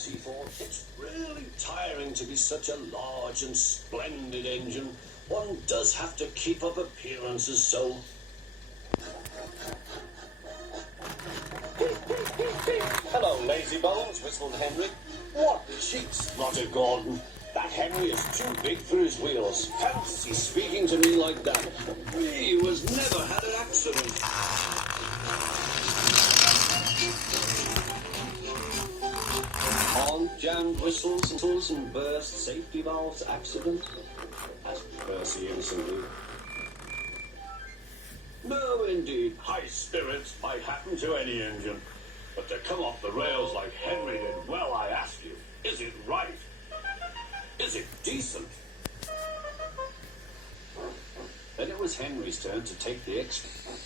times, he thought. It's really tiring to be such a large and splendid engine. One does have to keep up appearances, so... Hello, lazy bones, whistled Henry. What cheeks, muttered Gordon. That Henry is too big for his wheels. Fancy speaking to me like that. He was never had an accident. On jammed whistles and burst safety valves accident? asked Percy innocently. No, indeed. High spirits might happen to any engine. But to come off the rails like Henry did, well, I ask you, is it right? Is it decent? Then it was Henry's turn to take the express.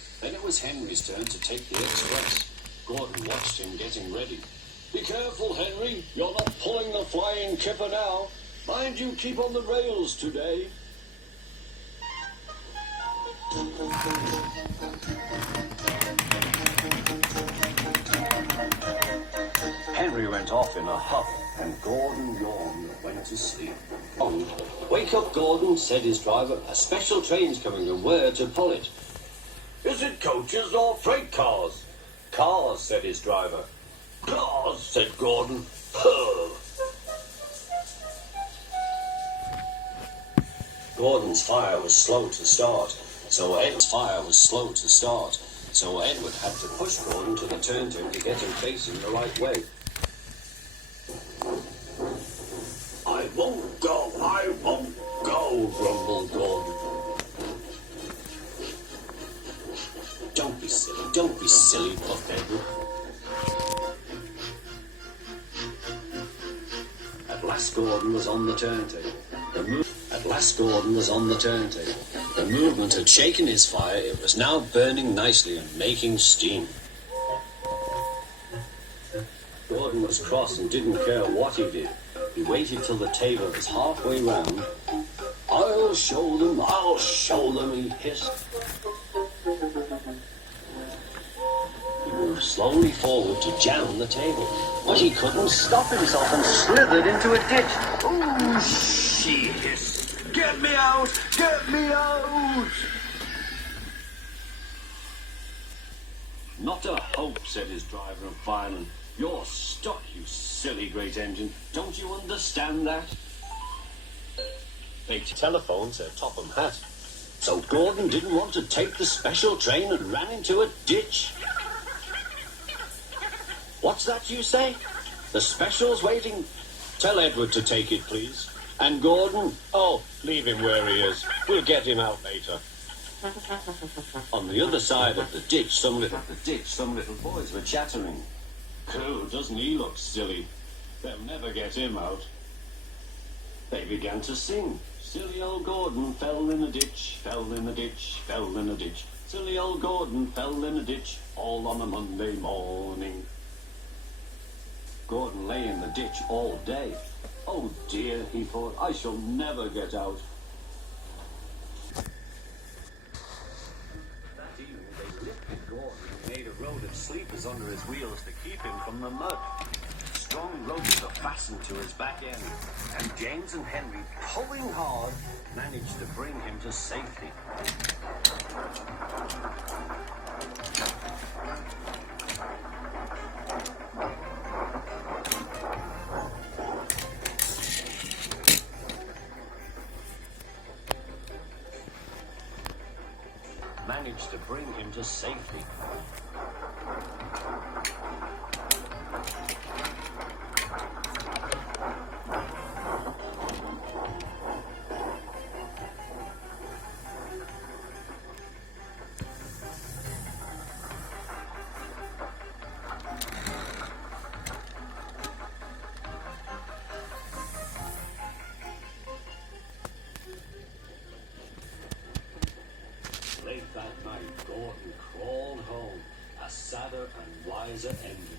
Gordon watched him getting ready. Be careful, Henry. You're not pulling the flying kipper now. Mind you keep on the rails today. Henry went off in a huff, and Gordon yawned and went to sleep. Wake up, Gordon, said his driver. A special train's coming, and where to pull it? Is it coaches or freight cars? Cars, said his driver. Cars, said Gordon. Puh. Gordon's fire was slow to start, so Edward had to push Gordon to the turntable to get him facing the right way. I won't go, grumbled Gordon. Don't be silly, puffed Edward. At last Gordon was on the turntable. The movement had shaken his fire. It was now burning nicely and making steam. Gordon was cross and didn't care what he did. He waited till the table was halfway round. I'll show them, he hissed. He moved slowly forward to jam the table, but he couldn't stop himself and slithered into a ditch. Oh, she hissed. Get me out! Get me out! Not a hope, said his driver and fireman. You're stuck, you silly great engine. Don't you understand that? Big telephone, said Topham Hatt. So Gordon didn't want to take the special train and ran into a ditch. What's that you say? The special's waiting. Tell Edward to take it, please. And Gordon? Oh, leave him where he is. We'll get him out later. On the other side of the ditch, some little boys were chattering. Oh, doesn't he look silly? They'll never get him out. They began to sing. Silly old Gordon fell in a ditch, fell in a ditch, fell in a ditch. Silly old Gordon fell in a ditch, all on a Monday morning. Gordon lay in the ditch all day. Oh dear, he thought, I shall never get out. That evening they lifted Gordon and made a road of sleepers under his wheels to keep him from the mud. Strong ropes were fastened to his back end, and James and Henry, pulling hard, managed to bring him to safety. Late that night, Gordon crawled home, a sadder and wiser engine.